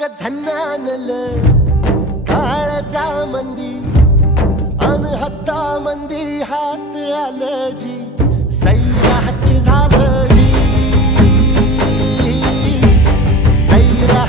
ग झन्नानल काळजा मंदी अन हत्ता मंदी हात आलं जी सैरा हट्ट झालं जी सैरा